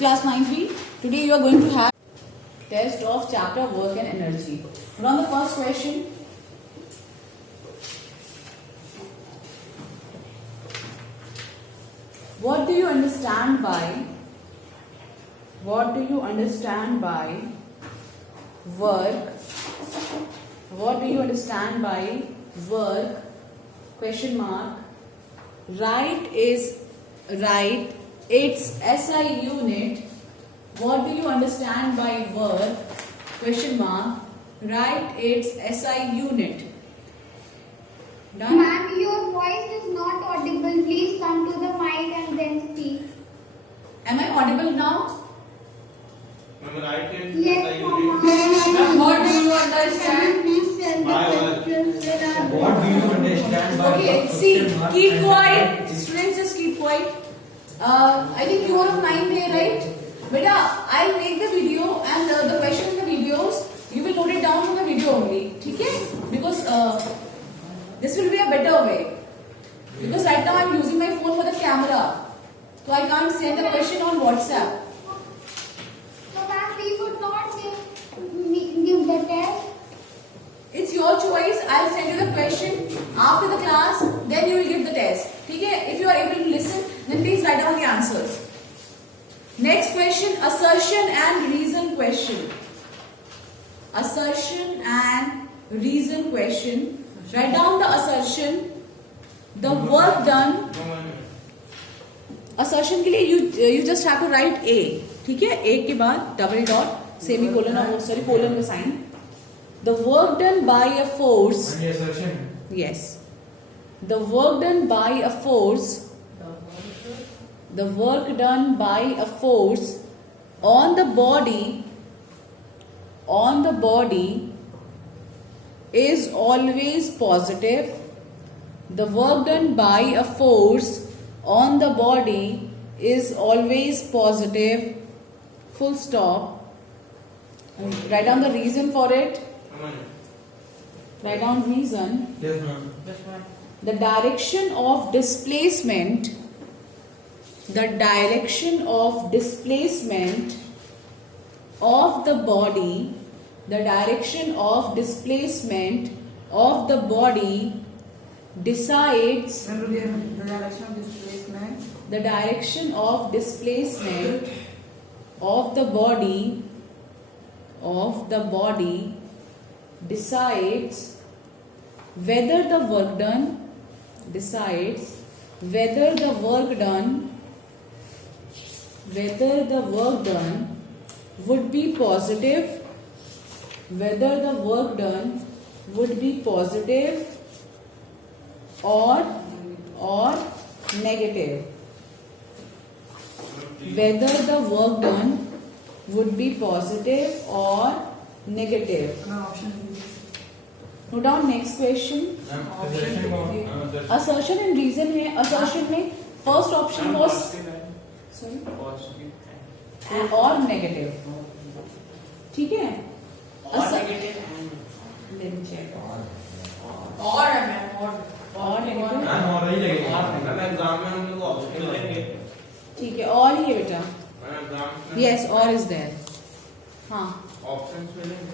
class 9B. Today you are going to have test of chapter work and energy. Now the first question. What do you understand by work? What do you understand by work? Question mark. Write its SI unit. What do you understand by work? Question mark. Write its SI unit. Done? Ma'am, your voice is not audible. Please come to the mic and then speak. Am I audible now? Yes, Mama. What do you understand? Please tell the questions that are What do you understand by Okay, work? see, Question mark. keep quiet. Students, just keep quiet. I think you are of 9A, right? Beta, I'll make the video and the question in the videos, you will note it down from the video only. Okay? Because this will be a better way. Because right now I'm using my phone for the camera. So I can't send the question on WhatsApp. So, ma'am, we would not give the test. It's your choice. I'll send you the question after the class. Then you will give the test. Okay? If you are able to listen, then please write down the answers. Next question, assertion and reason question. Assertion and reason question. Write down the assertion. The work done. Assertion के लिए you just have to write A. ठीक है? A के बाद double dot semicolon और sorry colon का sign. The work done by a force. And the assertion. Yes. The work done by a force. The work done by a force on the body is always positive. The work done by a force on the body is always positive. Full stop. Write down the reason for it. Write down reason. Yes, ma'am. The direction of displacement of the body decides the direction of displacement of the body decides whether the work done would be positive, or negative. Whether the work done would be positive or negative. Note down next question. Assertion and reason है. Assertion में first option was sorry or negative. ठीक है? Let me check. Or negative. Ma'am और ही लगेगा। ठीक है, और ही है बेटा. Yes, or is there. हाँ.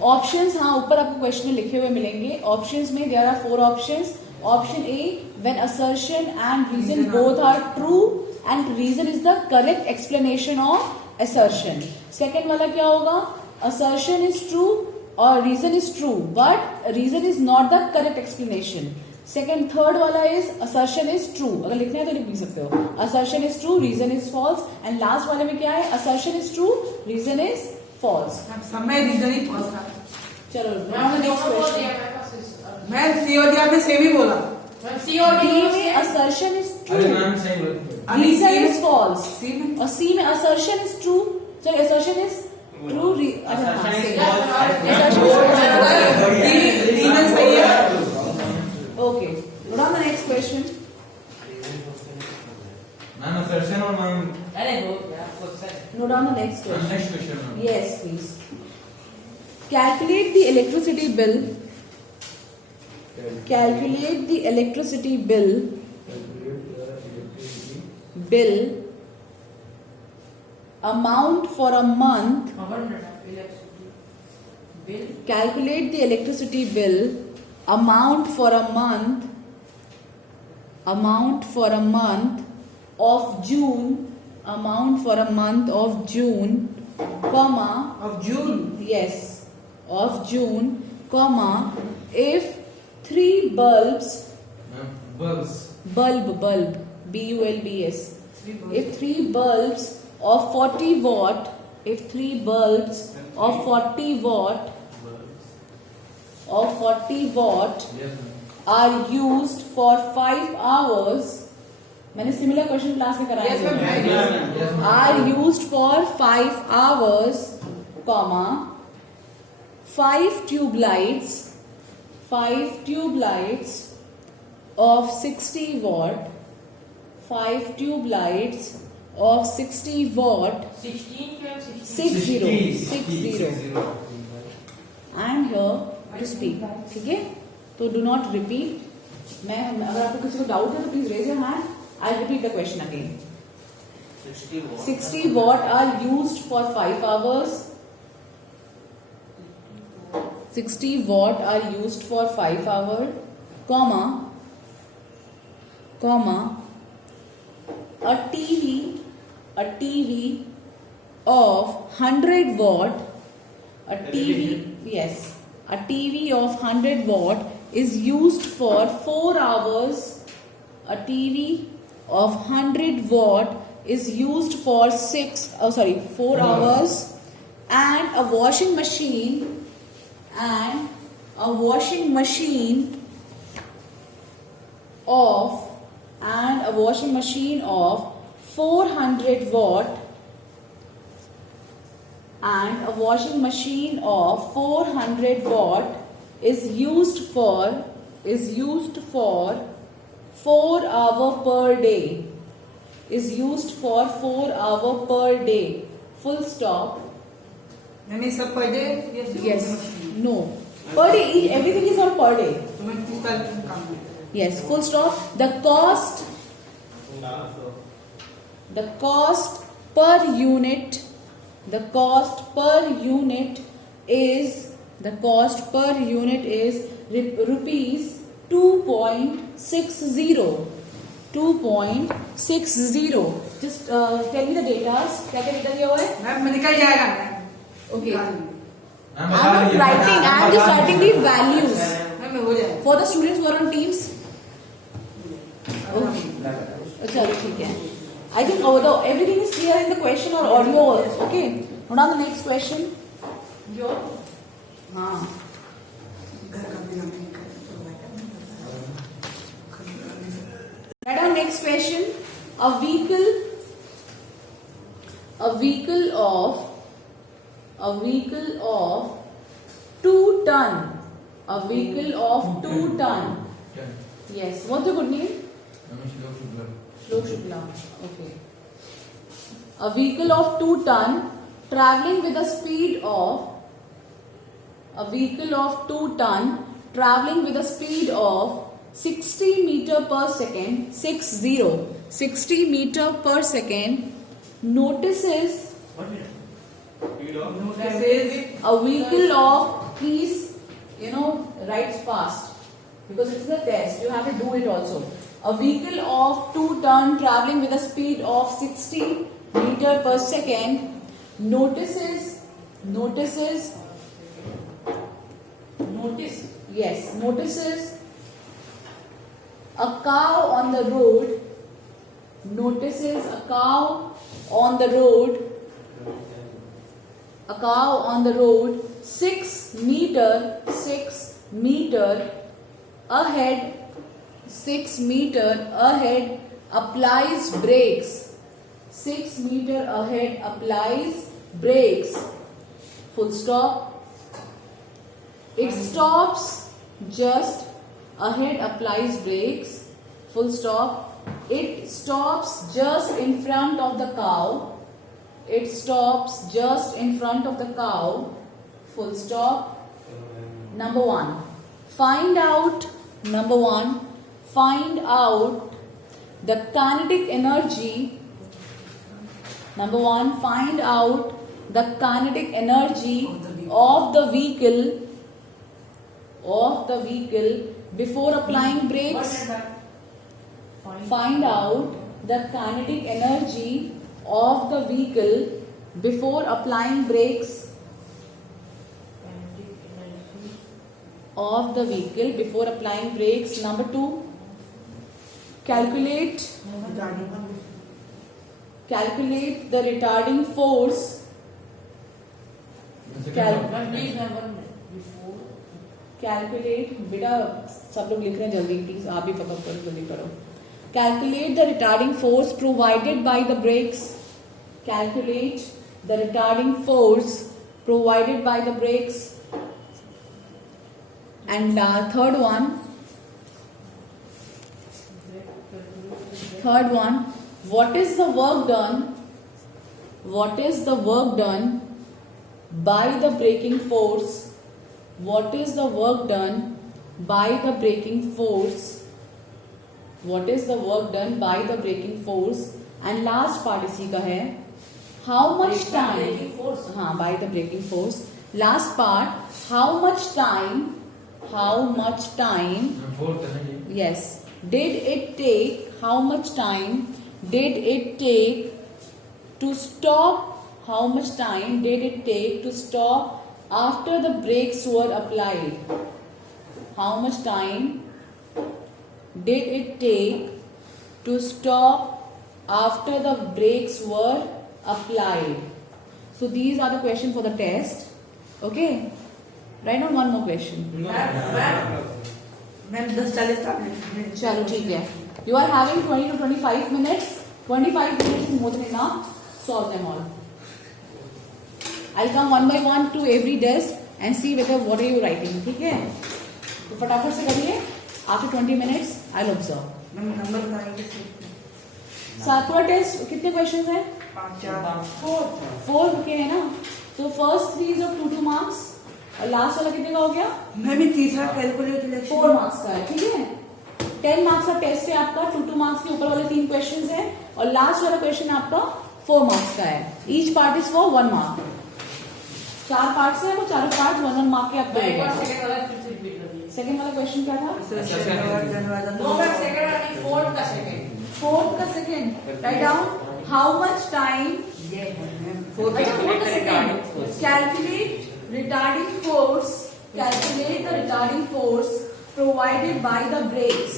Options हाँ ऊपर आपको क्वेश्चन में लिखे हुए मिलेंगे. Options में there are 4 options. Option A, when assertion and reason both are true and reason is the correct explanation of assertion. Second वाला क्या होगा? Assertion is true or reason is true but reason is not the correct explanation. Second, third वाला is assertion is true. अगर लिखना है तो लिख भी सकते हो. Assertion is true, reason is false. And last वाले में क्या है? Assertion is true, reason is false. समय रीजन ही false था. चलो now the next question. मैं COD आपने सेम ही बोला. D में assertion is अरे true, मैम सही बोल। reason is false. C में और C में assertion is true. चलो assertion is true. Assertion is reason सही है. Okay. Go down the next question. Ma'am assertion और ma'am Note down the next question. next question ma'am. Yes, please. Calculate the electricity bill. Calculate the electricity bill amount for a month. Bill. Calculate the electricity bill. Amount for a month. Amount for a month of June. Amount for a month of June, comma. Of June. Yes, of June, comma. If 3 bulbs. Bulbs. Bulb. BULBS. If 3 bulbs of 40 watt. If 3 bulbs of 40 watt. Of 40 watt Yes, ma'am. are used for 5 hours. मैंने similar question class में कराया Yes, ma'am. है. Yes, ma'am. Yes, ma'am. Are used for 5 hours, comma, 5 tube lights of 60 watt, 5 tube lights of 60 watt, 60. I am here to speak. ठीक है? तो do not repeat. अगर आपको किसी को डाउट है तो please raise your hand. I'll repeat the question again. 60 watt are used for 5 hours. 60 watt are used for 5 hours, comma, a TV of 100 watt, a TV of 100 watt is used for 4 hours. A TV of 100 watt is used for 4 hours, and a washing machine of 400 watt, and a washing machine of 400 watt is used for 4 hours per day. Is used for 4 hours per day. Full stop. यानी सब per day? Yes. No. Per day. Everything is on per day. तो मैं total काम करता हूँ. Yes. Full stop. The cost per unit. The cost per unit is rupees 2.60. 2.60. Just tell me the data. क्या data दिया हुआ है? Ma'am निकल जाएगा ma'am. Okay. Ma'am, I'm not writing. I'm just writing the values ma'am हो जाएगा. for the students who are on Teams. Okay. चलो ठीक है. I think everything is clear in the question or audio also. Okay. Now on the next question. हाँ. घर का बिना नहीं करता. Write down next question. A vehicle of 2 ton. A vehicle of 2 ton. Yes. What's the good name? Shlok Shukla. Okay. A vehicle of 2 ton traveling with a speed of 60 meter per second, 60 meter per second, notices a vehicle of, please, write fast because it is a test. You have to do it also. A vehicle of 2 ton traveling with a speed of 60 meter per second notices a cow on the road. Notices a cow on the road. 6 meter ahead. 6 meter ahead applies brakes. 6 meter ahead applies brakes. Full stop. It stops just ahead applies brakes. Full stop. It stops just in front of the cow. It stops just in front of the cow. Full stop. Number 1. Find out the kinetic energy Number 1, find out the kinetic energy of the vehicle before applying brakes. Find out the kinetic energy of the vehicle before applying brakes. Of the vehicle before applying brakes. Number 2, calculate the retarding force. Calculate, बेटा सब लोग लिख रहे हैं जल्दी, please आप भी पकड़ करो, जल्दी करो. Calculate the retarding force provided by the brakes. Calculate the retarding force provided by the brakes. And third one, what is the work done by the braking force? What is the work done by the braking force? What is the work done by the braking force? And last part इसी का है, how much time, हाँ, by the braking force. Last part, how much time yes, did it take, how much time did it take to stop, how much time did it take to stop after the brakes were applied? How much time did it take to stop after the brakes were applied? So these are the questions for the test. Okay, write down one more question. Ma'am 10:40 का चलो ठीक है. You are having 20 to 25 minutes. 25 minutes is more than enough. Solve them all. I'll come one by one to every desk and see whether what are you writing. ठीक है, तो फटाफट से करिए. After 20 minutes, I'll observe. Ma'am number बताएंगे. सातवां test कितने questions हैं? 4 के है ना. तो फर्स्ट 3 is of 2 marks और लास्ट वाला कितने का हो गया? मैं भी तीसरा कैलकुलेट 4 मार्क्स का है. ठीक है, 10 मार्क्स का टेस्ट है आपका. 2 मार्क्स के ऊपर वाले 3 क्वेश्चंस है और लास्ट वाला क्वेश्चन आपका 4 मार्क्स का है. Each part is for 1 mark. 4 parts है, वो चारों पार्ट 1 मार्क के आपको. सेकंड वाला क्वेश्चन क्या था? फोर्थ का second. Write down, how much time, calculate retarding force, calculate the retarding force provided by the brakes.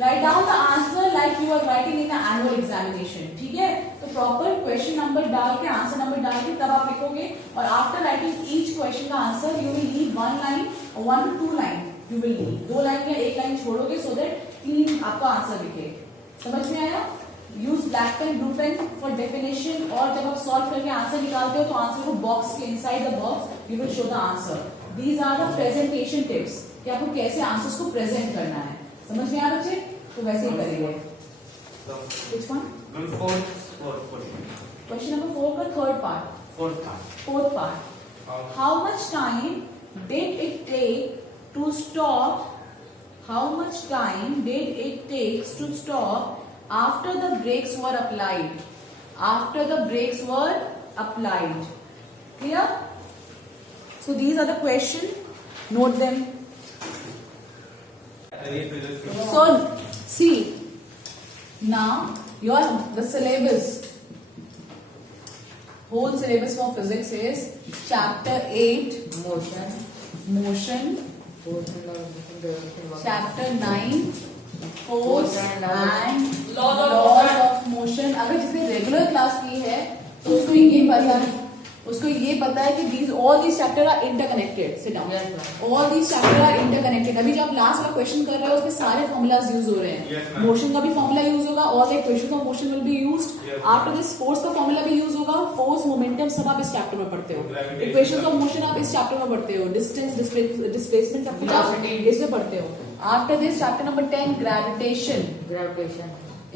Write down the answer like you are writing in an annual examination. ठीक है, तो proper question number डाल के, answer number डाल के तब आप लिखोगे. और आफ्टर राइटिंग ईच क्वेश्चन का answer you will leave 1 line और 1 to 2 line you will leave. 2 line या 1 लाइन छोड़ोगे सो दैट 3 आपका आंसर लिखे. समझ में आया? Use black pen, blue pen for definition. और जब आप सॉल्व करके आंसर निकालते हो तो आंसर को बॉक्स के inside the box you will show the answer. These are the presentation tips कि आपको कैसे आंसर्स को प्रेजेंट करना है. समझ में आ रहा बच्चे? तो वैसे ही करेंगे. Which one? Question number 4 का third part. Fourth part. How much time did it take to stop? How much time did it take to stop after the brakes were applied? After the brakes were applied. Clear? So these are the questions. Note them. So see, now the syllabus, whole syllabus for physics is chapter 8 motion, chapter 9 force and laws of motion. अगर जिसने regular class की है तो उसको ये पता है कि all these chapters are interconnected. Sit down. All these chapters are interconnected. अभी जब आप लास्ट वाला क्वेश्चन कर रहे हो उसमें सारे फॉर्मूलाज यूज हो रहे हैं. मोशन का भी फॉर्मूला यूज होगा. All the equations of motion will be used. After this force का फॉर्मूला भी यूज होगा. फोर्स, मोमेंटम सब आप इस चैप्टर में पढ़ते हो. इक्वेशंस ऑफ मोशन आप इस चैप्टर में पढ़ते हो. डिस्टेंस, डिस्प्लेसमेंट सब कुछ आप इसमें पढ़ते हो. After this chapter number 10 gravitation.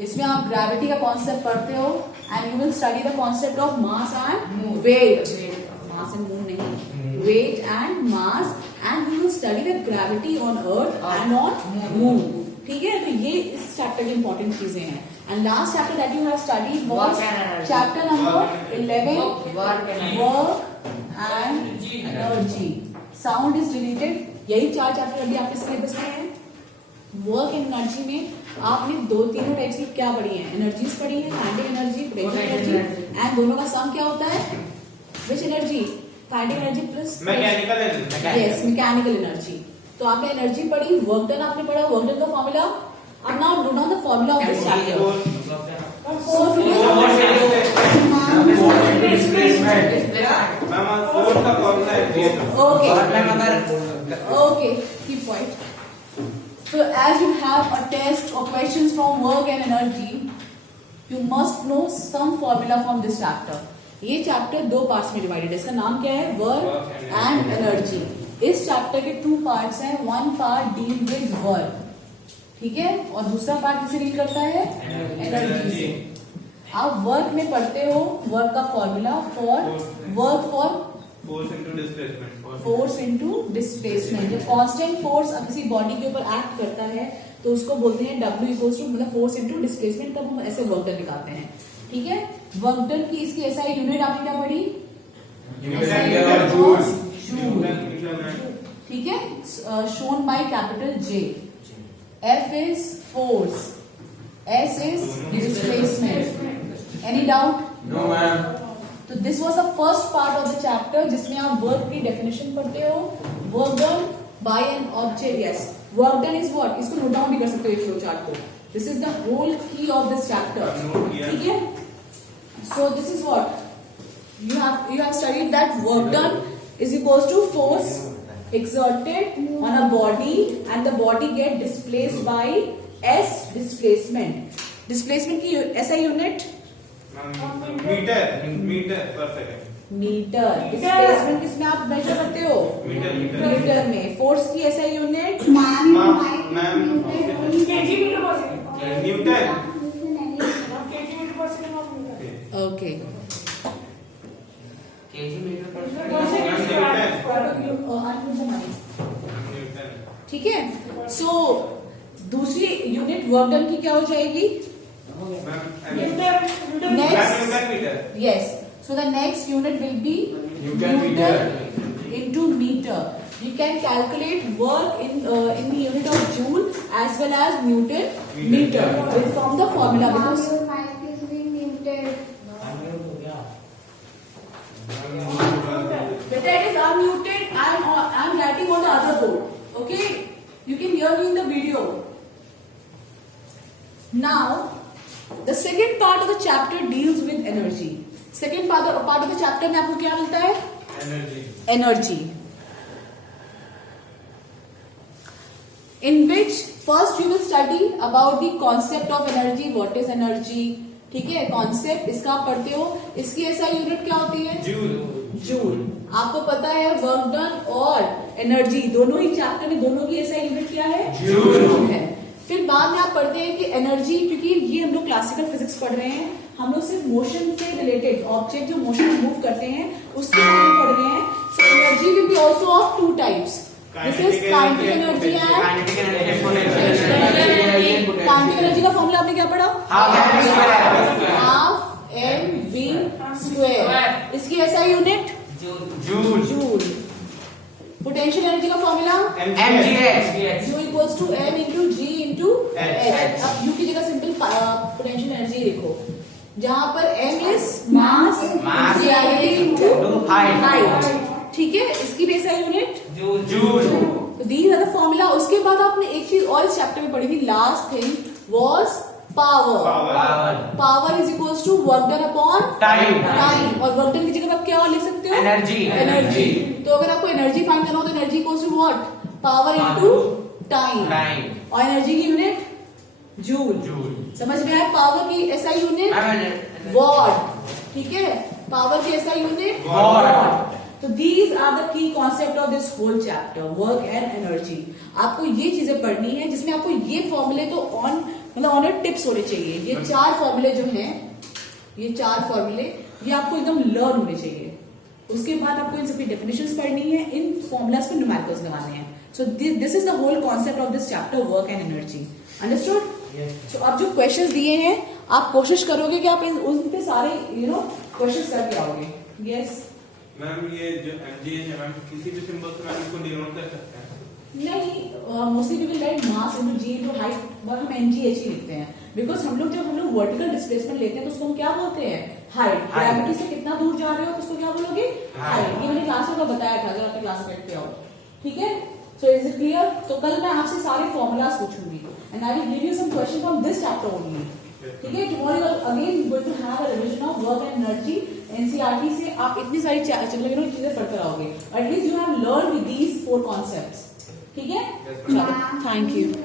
इसमें आप ग्रेविटी का कॉन्सेप्ट पढ़ते हो and you will study the concept of mass and weight. Mass and move नहीं, weight and mass, and you will study the gravity on earth and on moon. ठीक है, तो ये इस चैप्टर की इंपॉर्टेंट चीजें हैं. And last chapter that you have studied was Work and energy. chapter number 11, Work and energy. work and energy. Sound is deleted. यही 4 chapter अभी आपके सिलेबस में है. वर्क एंड एनर्जी में आपने तीनों टाइप्स की क्या पढ़ी है? एनर्जीज पढ़ी है, kinetic energy, potential energy, and दोनों का सम क्या होता है? Which energy? Kinetic energy plus mechanical energy. Yes, mechanical energy. तो आपने एनर्जी पढ़ी, वर्क डन आपने पढ़ा, वर्क डन का फॉर्मूला. अब now note down the formula of this Okay, keep quiet. So as you have a test or questions from work and energy, you must know some formula from this chapter. ये chapter 2 parts में divided है. इसका नाम क्या है? Work and energy. इस chapter के 2 parts हैं. 1 पार्ट डील विद वर्क, ठीक है, और दूसरा पार्ट किसे डील करता है? एनर्जी से. आप वर्क में पढ़ते हो वर्क का formula for work for force into displacement. जब कांस्टेंट फोर्स किसी बॉडी के ऊपर एक्ट करता है तो उसको बोलते हैं W इक्वल्स टू मतलब फोर्स इनटू डिस्प्लेसमेंट. तब हम ऐसे वर्क डन निकालते हैं, ठीक है. वर्क डन की इसकी एसआई यूनिट आपने क्या पढ़ी? ठीक है, shown by capital J. F is force, S is displacement. Any doubt? No, ma'am. तो this was the first part of the chapter जिसमें आप वर्क की डेफिनेशन पढ़ते हो. Work done by an object. Yes, work done is what? इसको note down भी कर सकते हो फ्लो चार्ट को. दिस इज द होल की ऑफ दिस चैप्टर, ठीक है. सो this is what you have studied that work done is equals to force exerted on a body and the body get displaced by S displacement. Displacement की SI unit metre पर second. Metre. Displacement किसमें आप major करते हो? Metre में. Force की SI unit Newton. Okay. ठीक है. सो दूसरी यूनिट वर्क डन की क्या हो जाएगी? Next, yes. So the next unit will be Newton into meter. You can calculate work in the unit of joule as well as Newton meter from the formula because But it is unmuted. I'm writing on the other board. Okay, you can hear me in the video. Now. The second part of the chapter deals with energy. Second part of the chapter में आपको क्या मिलता है? Energy. In which first you will study about the concept of energy. What is energy? ठीक है, concept इसका आप पढ़ते हो. इसकी ऐसा यूनिट क्या होती है? जूल. आपको पता है वर्क डन और एनर्जी दोनों ही चैप्टर में दोनों की ऐसा यूनिट क्या है? जूल है. फिर बाद में आप पढ़ते हैं कि एनर्जी, क्योंकि ये हम लोग क्लासिकल फिजिक्स पढ़ रहे हैं, हम लोग सिर्फ मोशन से रिलेटेड ऑब्जेक्ट जो मोशन में मूव करते हैं उसके बारे में पढ़ रहे हैं. So energy will be also of 2 types. This is kinetic energy and kinetic energy का फॉर्मूला आपने क्या पढ़ा? Half mv². इसकी ऐसा यूनिट जूल. पोटेंशियल एनर्जी का formula mgh. U equals to m into g into h. अब U की जगह सिंपल पोटेंशियल एनर्जी लिखो, जहां पर m is mass, gravity into height. ठीक है, इसकी भी ऐसा यूनिट जूल. तो दीज आर द फॉर्मूला. उसके बाद आपने एक चीज और इस चैप्टर में पढ़ी थी. Last thing was power. Power is equals to work done upon time. और वर्क डन की जगह आप क्या लिख सकते हो? एनर्जी. तो अगर आपको एनर्जी फाइंड करना हो तो energy equals to what? Power into time. और एनर्जी की यूनिट जूल. समझ में आया? पावर की एसआई यूनिट वॉट. ठीक है, पावर की एसआई यूनिट वॉट. तो these are the key concept of this whole chapter work and energy. आपको ये चीजें पढ़नी है जिसमें आपको ये फॉर्मूले तो ऑन टिप्स होने चाहिए. ये 4 फॉर्मूले जो हैं, ये 4 फॉर्मूले ये आपको एकदम लर्न होने चाहिए. उसके बाद आपको इन सभी डेफिनेशंस पढ़नी है, इन फॉर्मूलाज पे न्यूमेरिकल्स लगाने हैं. So this is the whole concept of this chapter work and energy. Understood? So, अब जो क्वेश्चंस दिए हैं आप कोशिश करोगे कि आप उन पे सारे क्वेश्चंस करके आओगे. यस. मैम ये जो MGH है मैम किसी भी सिंबल से मैम इसको डिनोट कर सकते हैं. नहीं, mostly people write mass into g into height, but हम NGH ही लिखते हैं बिकॉज जब हम लोग वर्टिकल डिस्प्लेसमेंट लेते हैं तो उसको हम क्या बोलते हैं? हाइट. ग्रेविटी से कितना दूर जा रहे हो तो उसको क्या बोलोगे? हाइट. ये मैंने क्लास में बताया था, अगर आपने क्लास बैठ के आओ. ठीक है. So is it clear? तो कल मैं आपसे सारे फॉर्मूलाज पूछूंगी and I will give you some question from this chapter only. ठीक है. Tomorrow you are again going to have a revision of work and energy. NCERT से आप इतनी सारी चीजें पढ़कर आओगे. At least you have learn with these 4 concepts. ठीक है. Yes, thank you.